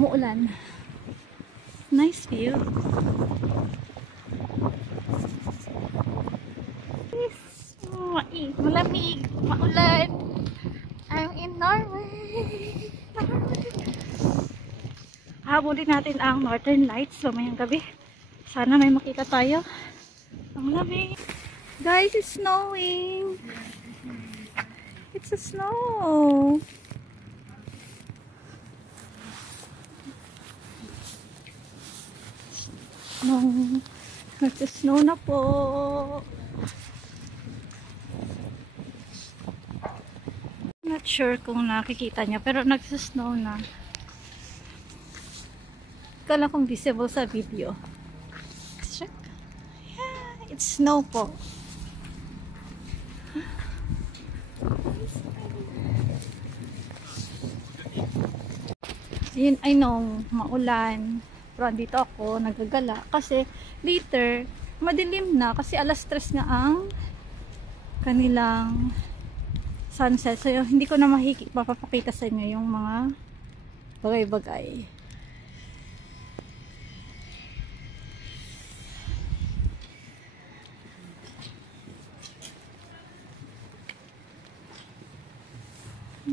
umuulan. Nice view. Malamig, maulan. I'm in Norway. Habulin natin ang Northern Lights mamayang gabi. Sana may makita tayo. Ang lamig. Guys, it's snowing. It's a snow. Nagsa-snow na po. Not sure kung nakikita niya, pero nagsa-snow na. Kala kong visible sa video. Check. Yeah, it's snow po. Yun, I know, maulan. Pero andito ako, nagagala. Kasi later, madilim na. Kasi alas 3 nga ang kanilang sunset. So, hindi ko na mapapakita sa inyo yung mga bagay-bagay.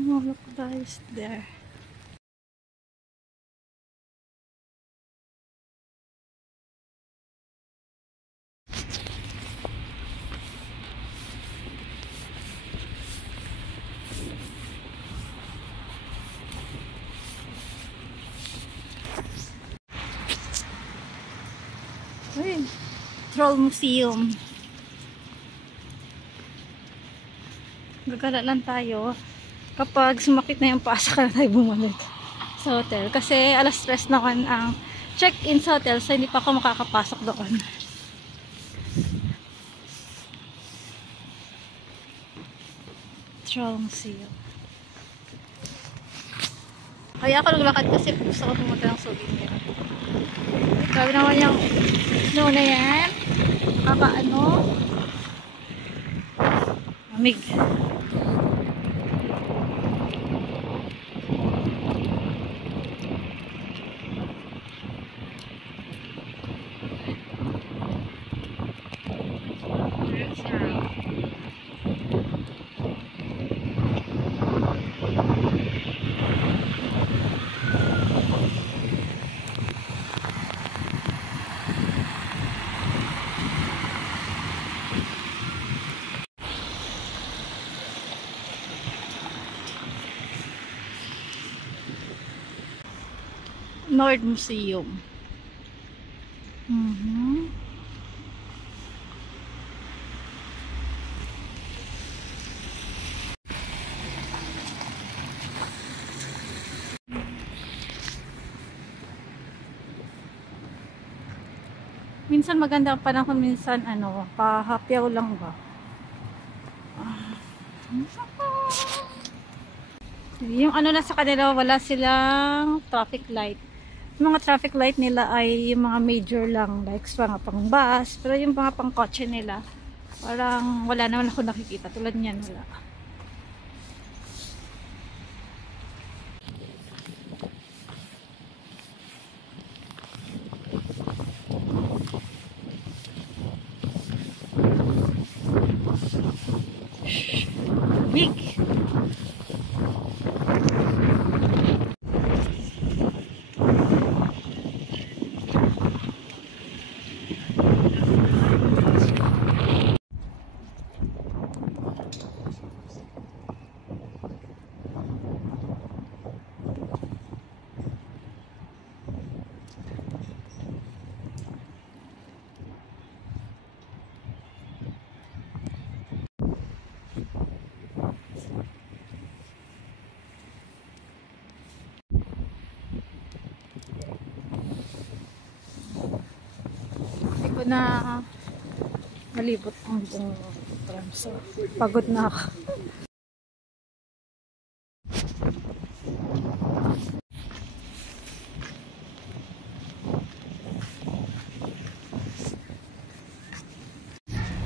Oh, look guys, there. Uy, Troll Museum. Gagala lang tayo kapag sumakit na yung paa, saka na tayo bumalik sa hotel. Kasi alas 3 naman ang check-in sa hotel, so hindi pa ako makakapasok doon. Troll Museum. Kaya ako naglakad kasi gusto ko pumunta ng souvenir. Grabe naman yung snow na yan. Nakakaano. Mamig. Nord Museum. Minsan maganda ang panahon, minsan ano, pahapyaw lang ba. Yung ano na sa kanila, wala silang traffic light. Yung mga traffic light nila ay yung mga major lang, like mga pang bus, pero yung mga pang kotse nila, parang wala naman ako nakikita. Tulad niyan, wala. Big. Na malibot ang buong tram. So, pagod na ako.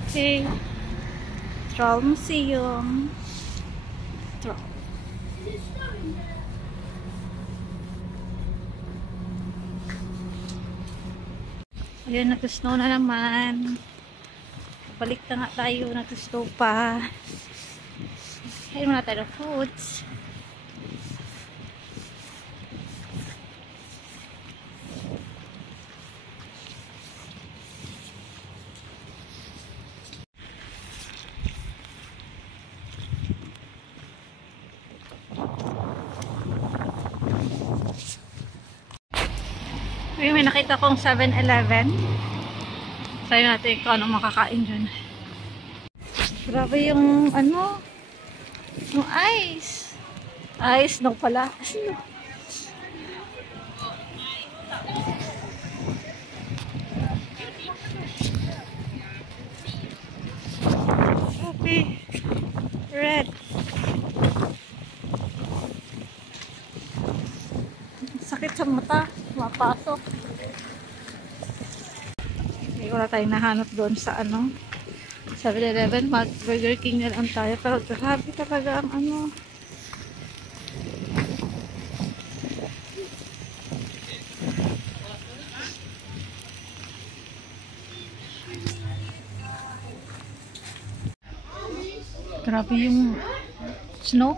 Okay. Troll Museum. Troll. Ayan, nag-snow na naman. Balik na nga tayo, nag-snow pa. Kain muna tayo ng foods. May nakita kong 7-Eleven. Sayo natin kung anong makakain dyan. Grabe yung ano, yung ice. Ice, no pala. Okay. Red. Sakit sa mata. Mapasok. Okay, wala tayong nahanap doon sa ano 7-Eleven. Mag-Burger King na lang tayo. Pero grabe talaga ang ano. Grabe yung snow.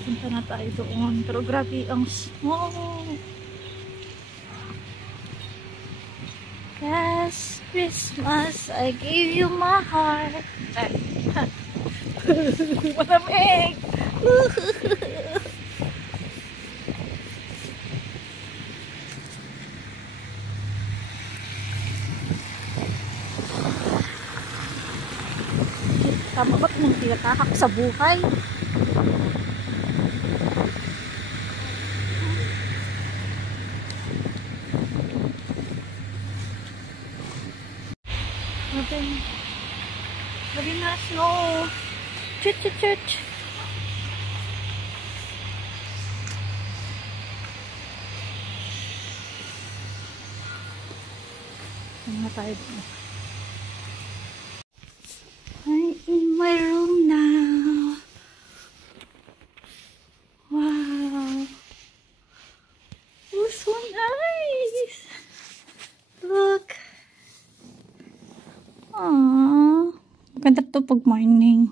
Punta na tayo doon. Pero grabe ang snow. Last Christmas, I gave you my heart. Malamig! Tama ba't nang tinatahak sa buhay? Grabe na snow. Chut chut chut. Ano tayo dito? I'm in my room now. Wow. Oh, so nice. Look. Aww. Ganda to pag morning.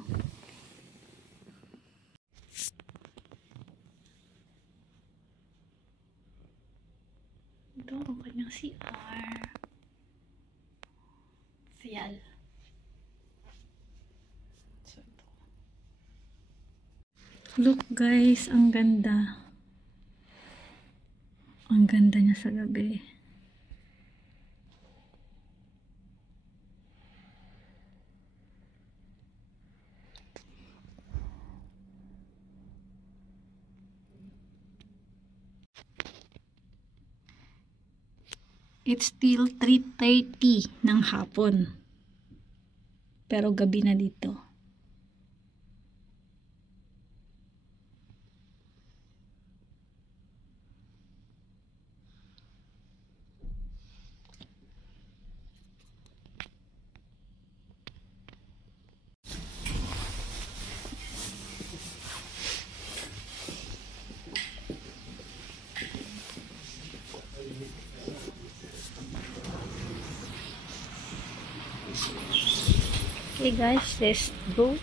Ito ang kanyang CR. Fial. So, ito. Look guys, ang ganda. Ang ganda niya sa gabi. It's still 3:30 ng hapon. Pero gabi na dito. Okay guys, let's go.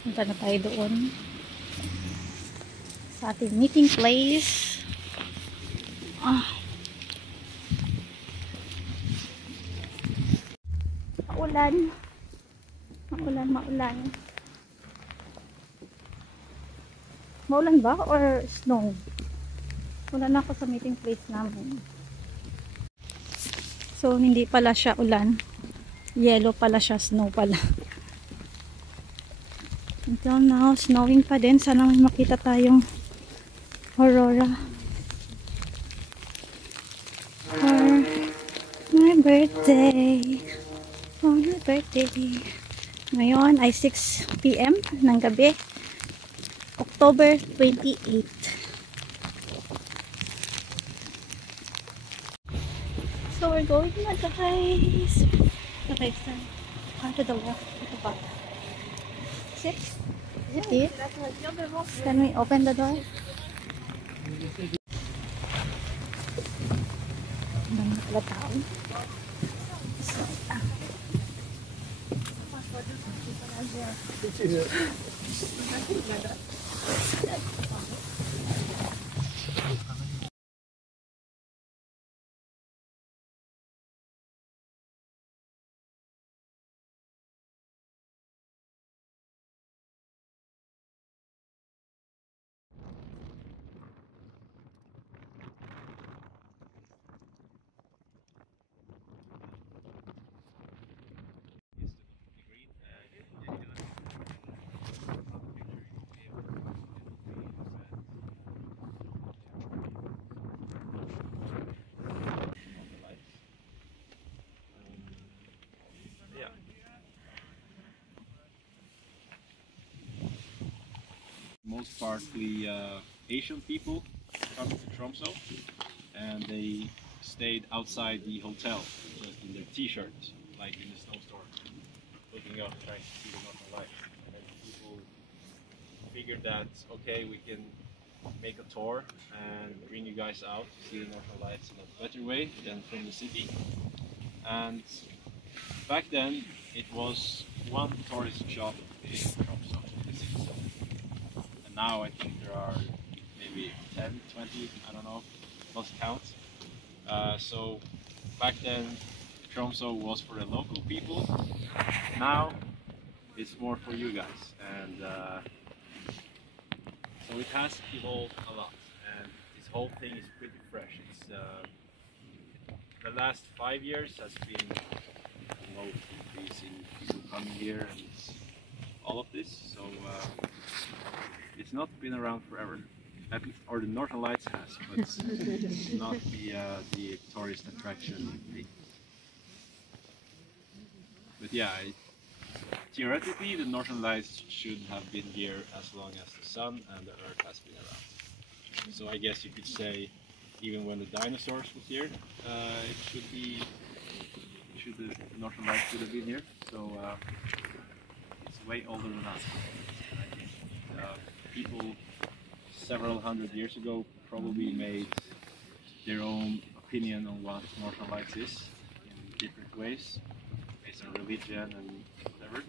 Punta na tayo doon sa ating meeting place. Maulan. Maulan. Maulan ba or snow? Wala na ako sa meeting place namin. So, hindi pala siya ulan. Yellow pala siya, snow pala. Until now, snowing pa din. Sana may makita tayong aurora. For my birthday. For my birthday. Ngayon ay 6 PM ng gabi. October 28. So, we're we're going na guys. Okay, so to the left. Ito pa. Is it? Is it here? Can we open the door? Ang dami na pala tao. So, most partly Asian people coming to Tromsø, and they stayed outside the hotel just in their t-shirts, like in the snowstorm, looking up, trying to see the northern lights. And then people figured that, okay, we can make a tour and bring you guys out to see the northern lights in a better way than from the city. And back then, it was one tourist shop in Tromsø, in the city center. And now I think there are maybe 10, 20, I don't know, lost count. So back then, Tromsø was for the local people. Now it's more for you guys, and so it has evolved a lot. And this whole thing is pretty fresh. It's the last 5 years has been a low increase in people coming here and all of this. So it's not been around forever. At least, or the Northern Lights has, but not the tourist attraction thing. But yeah, theoretically the Northern Lights should have been here as long as the sun and the earth has been around. So I guess you could say, even when the dinosaurs was here, the Northern Lights should have been here. So it's way older than us. I think people several hundred years ago probably made their own opinion on what Northern Lights is in different ways, based on religion and whatever.